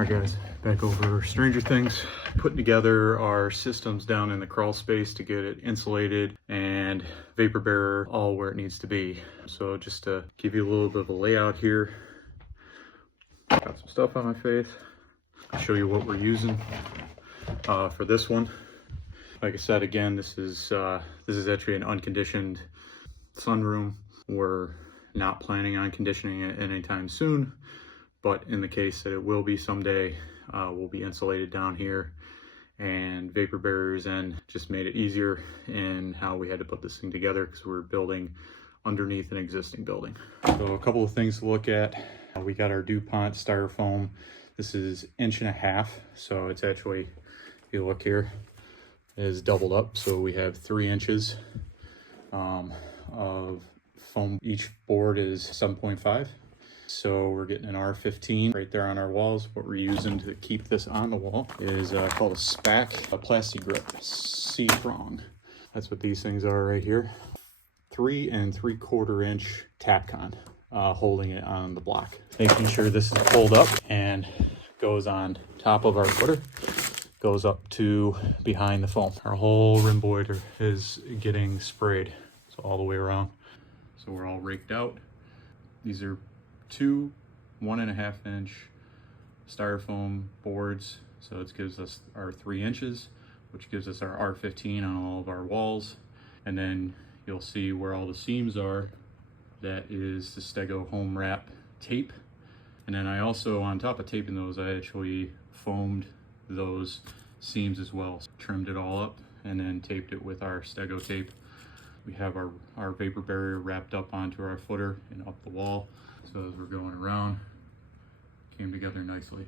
Alright guys, back over Stranger Things. Putting together our systems down in the crawl space to get it insulated and vapor barrier all where it needs to be. So just to give you a little bit of a layout here. Got some stuff on my face. I'll show you what we're using for this one. Like I said, again, this is actually an unconditioned sunroom. We're not planning on conditioning it anytime soon, but in the case that it will be someday, we'll be insulated down here, and vapor barriers in just made it easier in how we had to put this thing together because we're building underneath an existing building. So a couple of things to look at. We got our DuPont styrofoam. This is 1.5 inches, so it's actually, if you look here, is doubled up. So we have 3 inches of foam. Each board is 7.5. So we're getting an R15 right there on our walls. What we're using to keep this on the wall is called a SPAC, a plastic grip C-prong. That's what these things are right here. 3 3/4 inch Tapcon holding it on the block. Making sure this is pulled up and goes on top of our footer, goes up to behind the foam. Our whole rim boiler is getting sprayed, so all the way around. So we're all raked out. These are 2 1.5 inch styrofoam boards. So it gives us our 3 inches, which gives us our R15 on all of our walls. And then you'll see where all the seams are. That is the Stego home wrap tape. And then I also, on top of taping those, I actually foamed those seams as well. Trimmed it all up and then taped it with our Stego tape. We have our vapor barrier wrapped up onto our footer and up the wall. So as we're going around, came together nicely.